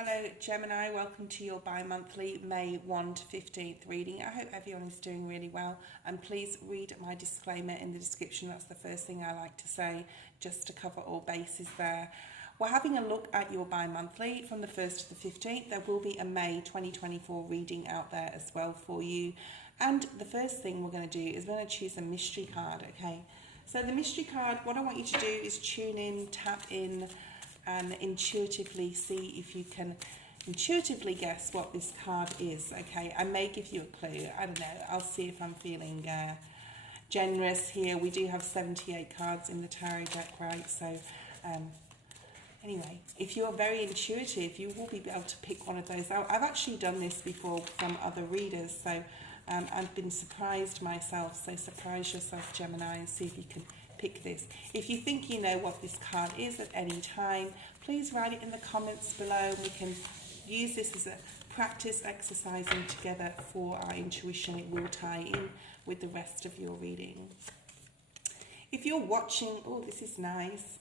Hello Gemini, welcome to your bi-monthly May 1 to 15th reading. I hope everyone is doing really well, and please read my disclaimer in the description. That's the first thing I like to say, just to cover all bases there. We're having a look at your bi-monthly from the 1st to the 15th. There will be a May 2024 reading out there as well for you. And the first thing we're going to do is we're going to choose a mystery card, okay? So the mystery card, what I want you to do is tune in, tap in, and intuitively see if you can intuitively guess what this card is, okay? I may give you a clue. I don't know. I'll see if I'm feeling generous here. We do have 78 cards in the tarot deck, right? So anyway, if you're very intuitive, you will be able to pick one of those out. I've actually done this before from other readers, so I've been surprised myself. So surprise yourself, Gemini, and see if you can pick this. If you think you know what this card is at any time, please write it in the comments below. We can use this as a practice exercising together for our intuition. It will tie in with the rest of your reading. If you're watching, oh, this is nice.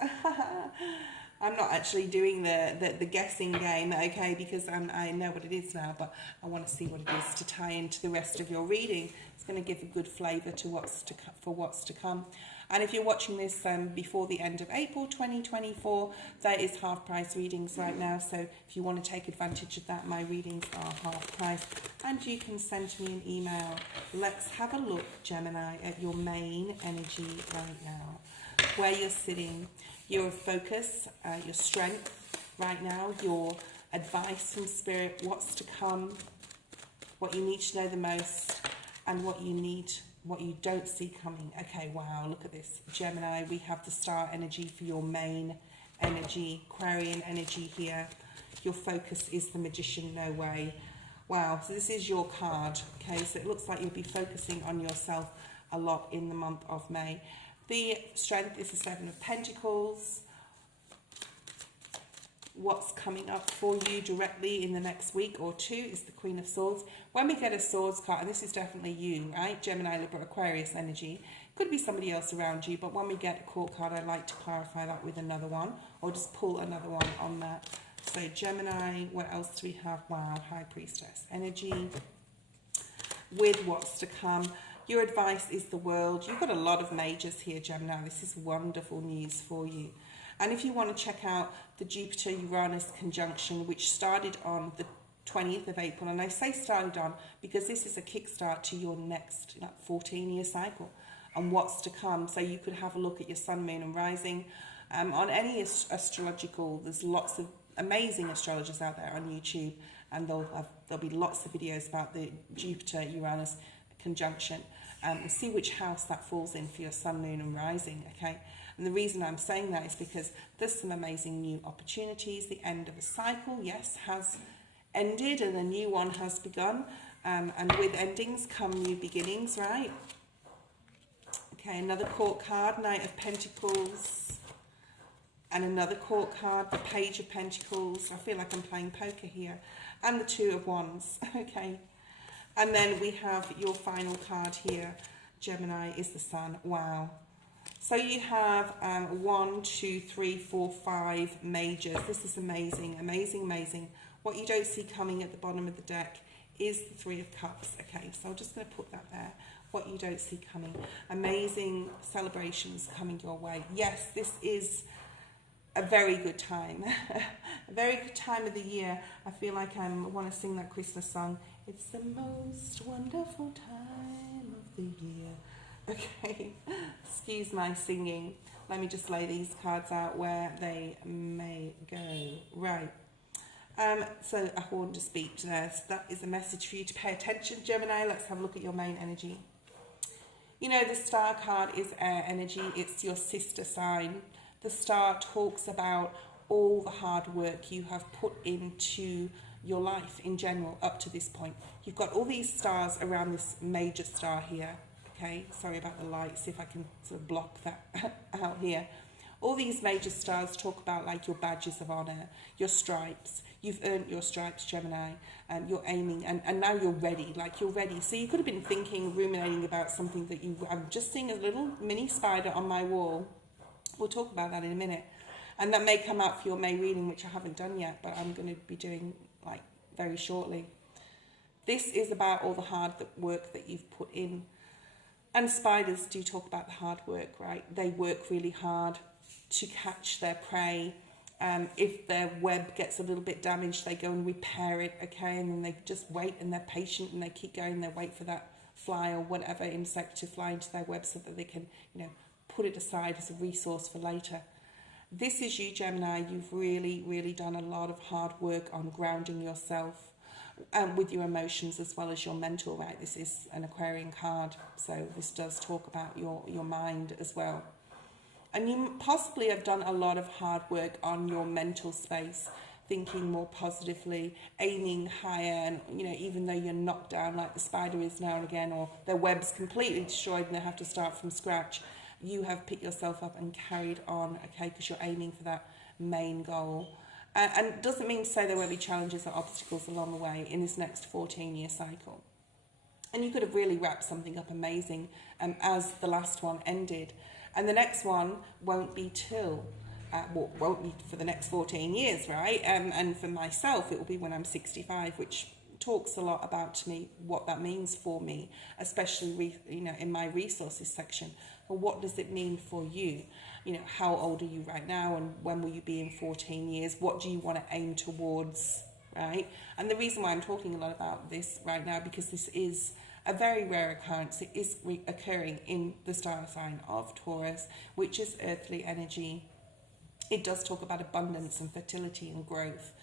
I'm not actually doing the guessing game, okay, because I know what it is now, but I want to see what it is to tie into the rest of your reading. It's going to give a good flavour to what's to come. And if you're watching this before the end of April 2024, there is half price readings right now. So if you want to take advantage of that, my readings are half price. And you can send me an email. Let's have a look, Gemini, at your main energy right now. Where you're sitting, your focus, your strength right now, your advice from Spirit, what's to come, what you need to know the most, and what you don't see coming. Okay, wow, look at this. Gemini, we have the star energy for your main energy, Aquarian energy here. Your focus is the Magician, no way. Wow, so this is your card, okay? So it looks like you'll be focusing on yourself a lot in the month of May. The strength is the Seven of Pentacles. What's coming up for you directly in the next week or two is the Queen of Swords. When we get a Swords card, and this is definitely you, right? Gemini, Libra, Aquarius energy. Could be somebody else around you, but when we get a Court card, I'd like to clarify that with another one, or just pull another one on that. So Gemini, what else do we have? Wow, High Priestess energy. With what's to come. Your advice is the World. You've got a lot of majors here, Gemini. This is wonderful news for you. And if you want to check out the Jupiter-Uranus conjunction, which started on the 20th of April, and I say started on because this is a kickstart to your next 14-year cycle and what's to come. So you could have a look at your sun, moon and rising. On any astrological, there's lots of amazing astrologers out there on YouTube, and there'll be lots of videos about the Jupiter-Uranus conjunction, and see which house that falls in for your sun, moon and rising, okay? And the reason I'm saying that is because there's some amazing new opportunities. The end of a cycle, yes, has ended and a new one has begun, and with endings come new beginnings, right? Okay, another Court card, Knight of Pentacles, and another Court card, the Page of Pentacles. I feel like I'm playing poker here, and the Two of Wands, okay? And then we have your final card here, Gemini, is the Sun. Wow. So you have 1, 2, 3, 4, 5 majors. This is amazing, amazing, amazing. What you don't see coming at the bottom of the deck is the Three of Cups. Okay, so I'm just going to put that there. What you don't see coming. Amazing celebrations coming your way. Yes, this is a very good time. A very good time of the year. I feel like I want to sing that Christmas song. It's the most wonderful time of the year. Okay, excuse my singing. Let me just lay these cards out where they may go. Right. So a horn to speak to there. So that is a message for you to pay attention, Gemini. Let's have a look at your main energy. You know, the Star card is air energy. It's your sister sign. The Star talks about all the hard work you have put into your life in general up to this point. You've got all these stars around this major star here. Okay, sorry about the light, see if I can sort of block that out here. All these major stars talk about like your badges of honor, your stripes. You've earned your stripes, Gemini, and you're aiming, and now you're ready, like you're ready. So you could have been thinking, ruminating about something that I'm just seeing a little mini spider on my wall. We'll talk about that in a minute. And that may come out for your May reading, which I haven't done yet, but I'm going to be doing like very shortly. This is about all the hard work that you've put in. And spiders do talk about the hard work, right? They work really hard to catch their prey. If their web gets a little bit damaged, they go and repair it, okay? And then they just wait, and they're patient, and they keep going. They wait for that fly or whatever insect to fly into their web so that they can, you know, put it aside as a resource for later. This is you, Gemini. You've really, really done a lot of hard work on grounding yourself with your emotions as well as your mental, right? This is an Aquarian card, so this does talk about your mind as well. And you possibly have done a lot of hard work on your mental space, thinking more positively, aiming higher, and, you know, even though you're knocked down like the spider is now and again, or their web's completely destroyed and they have to start from scratch, you have picked yourself up and carried on, okay, because you're aiming for that main goal. And it doesn't mean to say there won't be challenges or obstacles along the way in this next 14-year cycle. And you could have really wrapped something up amazing as the last one ended. And the next one won't be till, won't be for the next 14 years, right? And for myself, it will be when I'm 65, which talks a lot about to me what that means for me, especially you know, in my resources section. Well, what does it mean for you? You know, how old are you right now, and when will you be in 14 years? What do you want to aim towards, right? And the reason why I'm talking a lot about this right now, because this is a very rare occurrence. It is occurring in the star sign of Taurus, which is earthly energy. It does talk about abundance and fertility and growth.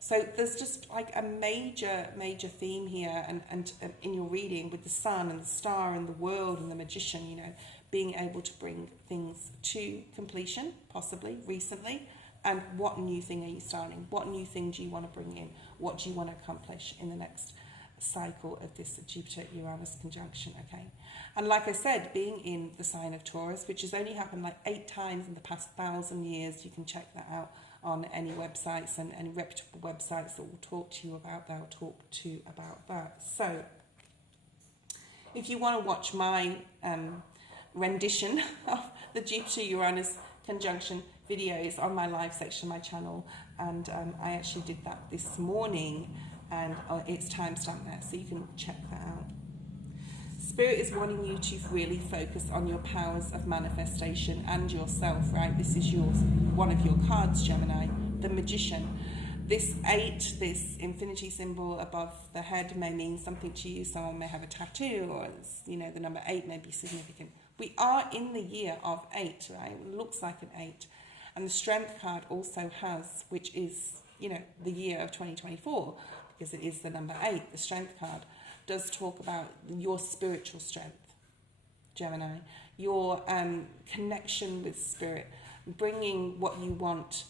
So there's just like a major theme here, and in your reading with the sun and the star and the world and the magician, you know, being able to bring things to completion, possibly recently. And what new thing are you starting? What new thing do you want to bring in? What do you want to accomplish in the next cycle of this Jupiter-Uranus conjunction, okay? And like I said, being in the sign of Taurus, which has only happened like 8 times in the past 1,000 years, you can check that out on any websites, and any reputable websites that will talk to you about that, will talk to you about that. So if you want to watch my rendition of the Jupiter-Uranus conjunction videos on my live section of my channel, and I actually did that this morning, and it's timestamped there, so you can check that out. Spirit is wanting you to really focus on your powers of manifestation and yourself, right? This is one of your cards, Gemini, the Magician. This 8, this infinity symbol above the head, may mean something to you. Someone may have a tattoo, or, you know, the number 8 may be significant. We are in the year of 8, right? It looks like an 8. And the Strength card also has, which is, you know, the year of 2024, because it is the number 8, the Strength card, does talk about your spiritual strength, Gemini, your connection with Spirit, bringing what you want,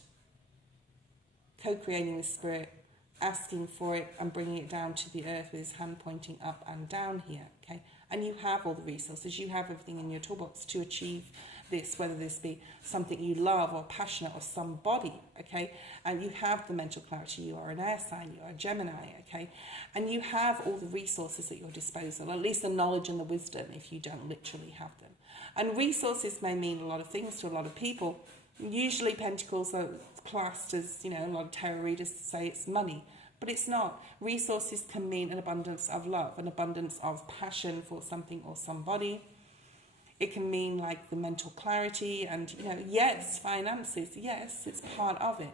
co-creating with Spirit, asking for it and bringing it down to the earth with his hand pointing up and down here, okay? And you have all the resources, you have everything in your toolbox to achieve this, whether this be something you love or passionate or somebody, okay? And you have the mental clarity, you are an air sign, you are a Gemini, okay? And you have all the resources at your disposal, at least the knowledge and the wisdom if you don't literally have them. And resources may mean a lot of things to a lot of people. Usually Pentacles are classed as, you know, a lot of tarot readers say it's money, but it's not. Resources can mean an abundance of love, an abundance of passion for something or somebody. It can mean like the mental clarity and, you know, yes, finances, yes, it's part of it.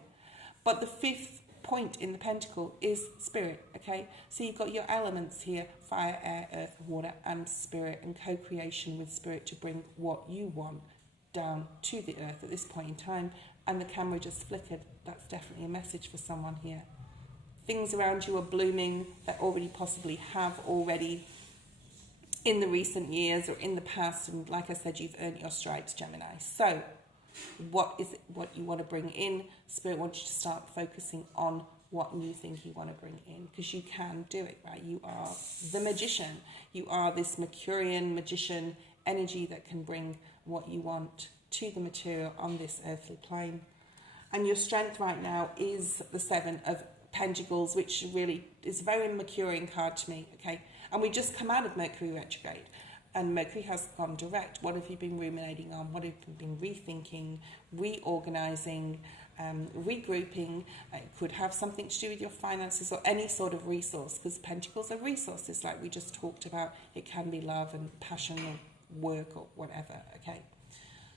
But the 5th point in the pentacle is spirit, okay? So you've got your elements here, fire, air, earth, water, and spirit, and co-creation with spirit to bring what you want down to the earth at this point in time. And the camera just flickered. That's definitely a message for someone here. Things around you are blooming that already possibly have already in the recent years or in the past, and like I said, you've earned your stripes, Gemini. So what is it, what you want to bring in? Spirit wants you to start focusing on what new thing you want to bring in, because you can do it, right? You are the magician. You are this Mercurian magician energy that can bring what you want to the material on this earthly plane. And your strength right now is the 7 of Pentacles, which really is a very Mercurian card to me, okay? And we just come out of Mercury retrograde. and Mercury has gone direct. What have you been ruminating on? What have you been rethinking, reorganizing, regrouping? It could have something to do with your finances or any sort of resource, because Pentacles are resources, like we just talked about. It can be love and passion or work or whatever. Okay,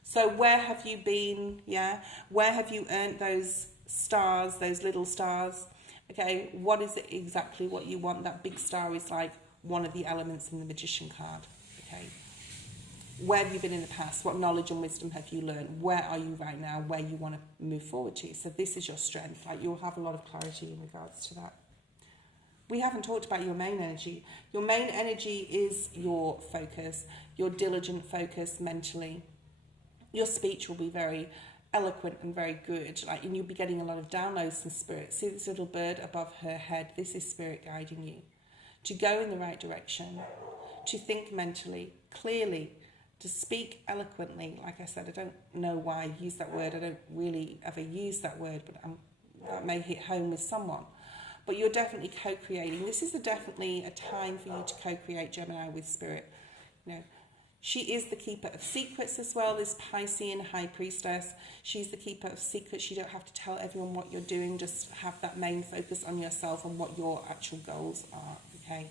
so where have you been? Yeah, where have you earned those stars, those little stars? Okay, what is it exactly what you want? That big star is like one of the elements in the Magician card. Okay, where have you been in the past? What knowledge and wisdom have you learned? Where are you right now? Where you want to move forward to? So this is your strength. Like, you'll have a lot of clarity in regards to that. We haven't talked about your main energy. Your main energy is your focus, your diligent focus mentally. Your speech will be very eloquent and very good. Like, and you'll be getting a lot of downloads from spirit. See this little bird above her head? This is spirit guiding you to go in the right direction, to think mentally, clearly, to speak eloquently. Like I said, I don't know why I use that word. I don't really ever use that word, but that may hit home with someone. But you're definitely co-creating. This is definitely a time for you to co-create, Gemini, with spirit. You know, she is the keeper of secrets as well, this Piscean high priestess. She's the keeper of secrets. You don't have to tell everyone what you're doing. Just have that main focus on yourself and what your actual goals are, okay?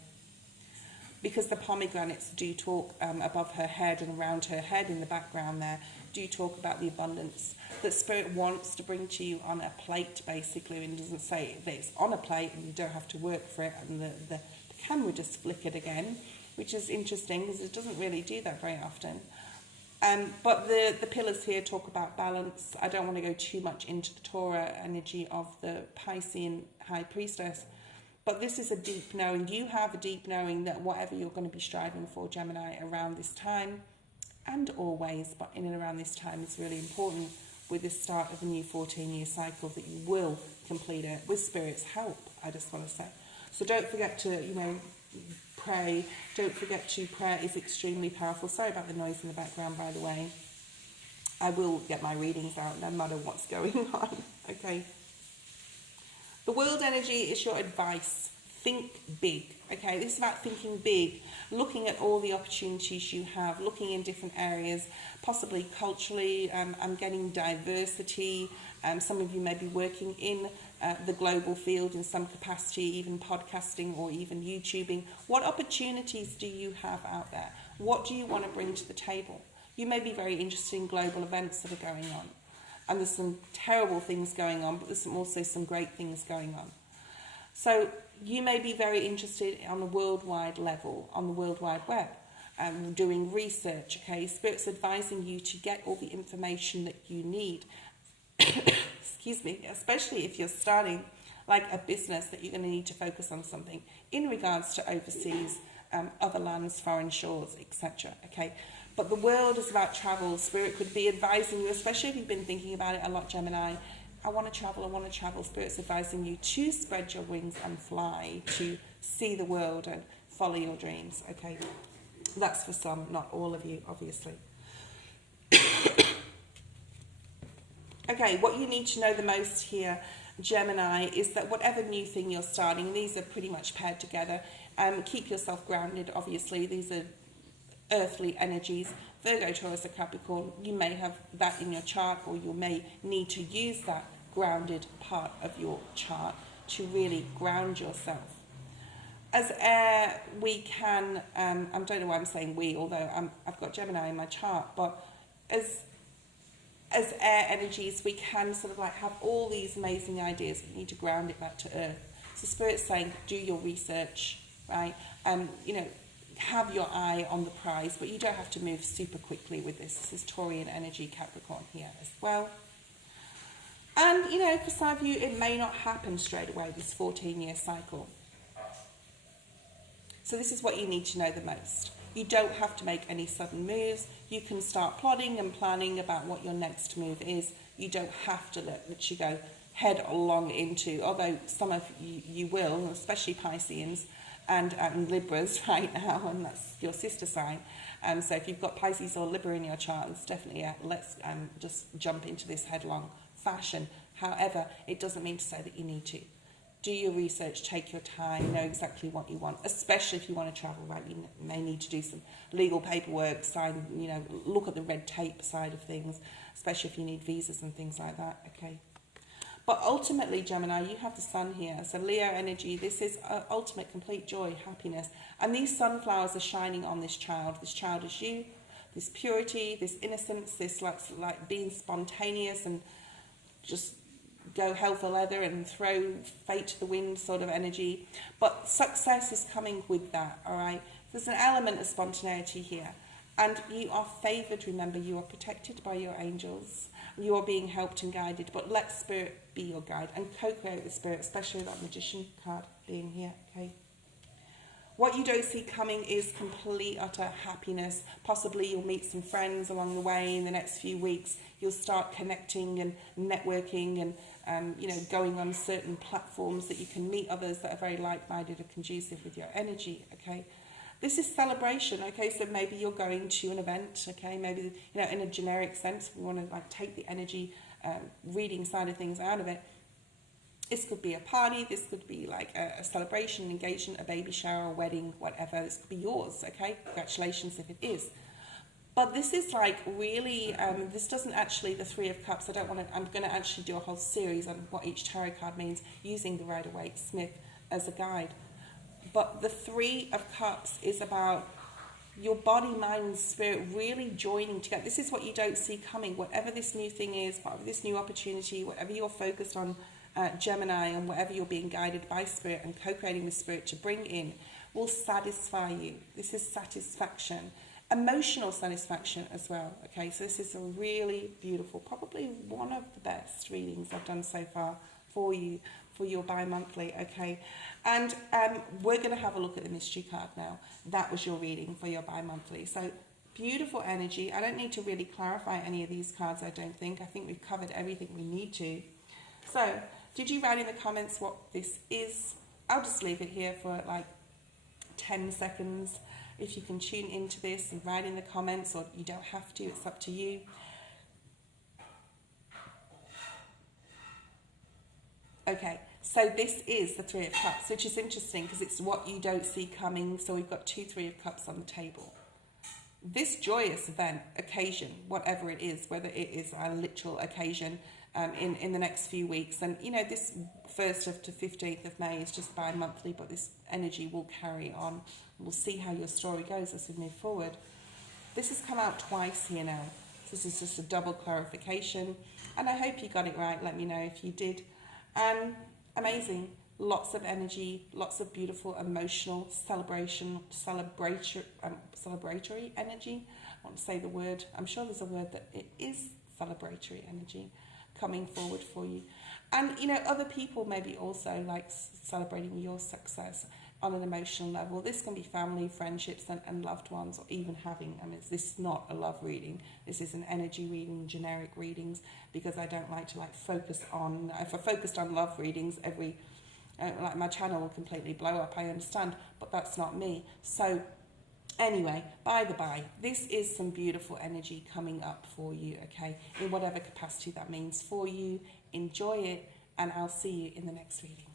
Because the pomegranates do talk above her head and around her head in the background there, do talk about the abundance that spirit wants to bring to you on a plate, basically. And it doesn't say that it's on a plate and you don't have to work for it. And the camera just flickered again, which is interesting because it doesn't really do that very often. But the pillars here talk about balance. I don't want to go too much into the Torah energy of the Piscean high priestess, but this is a deep knowing. You have a deep knowing that whatever you're going to be striving for, Gemini, around this time, and always, but in and around this time is really important with the start of a new 14-year cycle, that you will complete it with Spirit's help, I just want to say. So don't forget to, pray. Don't forget to, prayer is extremely powerful. Sorry about the noise in the background, by the way. I will get my readings out no matter what's going on, okay? The world energy is your advice. Think big, okay? This is about thinking big, looking at all the opportunities you have, looking in different areas, possibly culturally. I'm getting diversity. Some of you may be working in the global field in some capacity, even podcasting or even YouTubing. What opportunities do you have out there? What do you want to bring to the table? You may be very interested in global events that are going on. And there's some terrible things going on, but there's also some great things going on. So you may be very interested on a worldwide level, on the World Wide Web, doing research, okay? Spirit's advising you to get all the information that you need. Excuse me, especially if you're starting like a business that you're going to need to focus on something in regards to overseas, other lands, foreign shores, etc. Okay, but the world is about travel. Spirit could be advising you, especially if you've been thinking about it a lot, Gemini. I want to travel. Spirit's advising you to spread your wings and fly, to see the world and follow your dreams. Okay, that's for some, not all of you, obviously. Okay, what you need to know the most here, Gemini, is that whatever new thing you're starting, these are pretty much paired together. Keep yourself grounded, obviously. These are earthly energies. Virgo, Taurus, or Capricorn, you may have that in your chart, or you may need to use that grounded part of your chart to really ground yourself. As air, we can, I don't know why I'm saying we, although I've got Gemini in my chart, but as air energies, we can sort of like have all these amazing ideas, but you need to ground it back to earth. So Spirit's saying, do your research, right? Have your eye on the prize, but you don't have to move super quickly with this. This is Taurian energy, Capricorn here as well. And, for some of you, it may not happen straight away, this 14-year cycle. So this is what you need to know the most. You don't have to make any sudden moves. You can start plotting and planning about what your next move is. You don't have to let you go head along into, although some of you will, especially Pisceans and Libras right now, and that's your sister sign. So if you've got Pisces or Libra in your chart, it's definitely let's just jump into this headlong fashion. However, it doesn't mean to say that you need to. do your research, take your time, know exactly what you want, especially if you want to travel, right? You may need to do some legal paperwork, sign, you know, look at the red tape side of things, especially if you need visas and things like that, okay? But ultimately, Gemini, you have the sun here. So Leo energy, this is ultimate, complete joy, happiness. And these sunflowers are shining on this child. This child is you, this purity, this innocence, this like being spontaneous and just go hell for leather and throw fate to the wind sort of energy. But success is coming with that, all right? There's an element of spontaneity here. And you are favoured, remember, you are protected by your angels. You are being helped and guided, but let spirit be your guide and co-create with spirit, especially that magician card being here, okay? What you don't see coming is complete, utter happiness. Possibly you'll meet some friends along the way in the next few weeks. You'll start connecting and networking and, you know, going on certain platforms that you can meet others that are very like-minded and conducive with your energy, okay? This is celebration, okay? So maybe you're going to an event, okay? Maybe, you know, in a generic sense, we want to like take the energy reading side of things out of it. This could be a party, this could be like a celebration, engagement, a baby shower, a wedding, whatever. This could be yours, okay? Congratulations if it is. But this is like really, this doesn't actually, the Three of Cups, I'm going to actually do a whole series on what each tarot card means using the Rider-Waite-Smith as a guide. But the Three of Cups is about your body, mind, and spirit really joining together. This is what you don't see coming. Whatever this new thing is, whatever this new opportunity, whatever you're focused on, Gemini, and whatever you're being guided by spirit and co-creating with spirit to bring in, will satisfy you. This is satisfaction. Emotional satisfaction as well. Okay, so this is a really beautiful, probably one of the best readings I've done so far for you, for your bi-monthly, okay? And we're going to have a look at the mystery card now. That was your reading for your bi-monthly. So beautiful energy. I don't need to really clarify any of these cards, I don't think. I think we've covered everything we need to. So, did you write in the comments what this is? I'll just leave it here for like 10 seconds. If you can tune into this and write in the comments, or you don't have to, it's up to you. Okay, so this is the Three of Cups, which is interesting because it's what you don't see coming. So we've got two Three of Cups on the table. This joyous event, occasion, whatever it is, whether it is a literal occasion in the next few weeks, and you know, this 1st to 15th of May is just bi-monthly, but this energy will carry on. We'll see how your story goes as we move forward. This has come out twice here now. This is just a double clarification, and I hope you got it right. Let me know if you did. Amazing. Lots of energy, lots of beautiful, emotional, celebratory energy. I want to say the word. I'm sure there's a word that it is celebratory energy coming forward for you. And, you know, other people maybe also like celebrating your success on an emotional level. This can be family, friendships, and loved ones, or even having, I mean, this is not a love reading. This is an energy reading, generic readings, because I don't like to like focus on, if I focused on love readings, like my channel will completely blow up, I understand, but that's not me. So anyway, by the by, this is some beautiful energy coming up for you, okay, in whatever capacity that means for you. Enjoy it, and I'll see you in the next reading.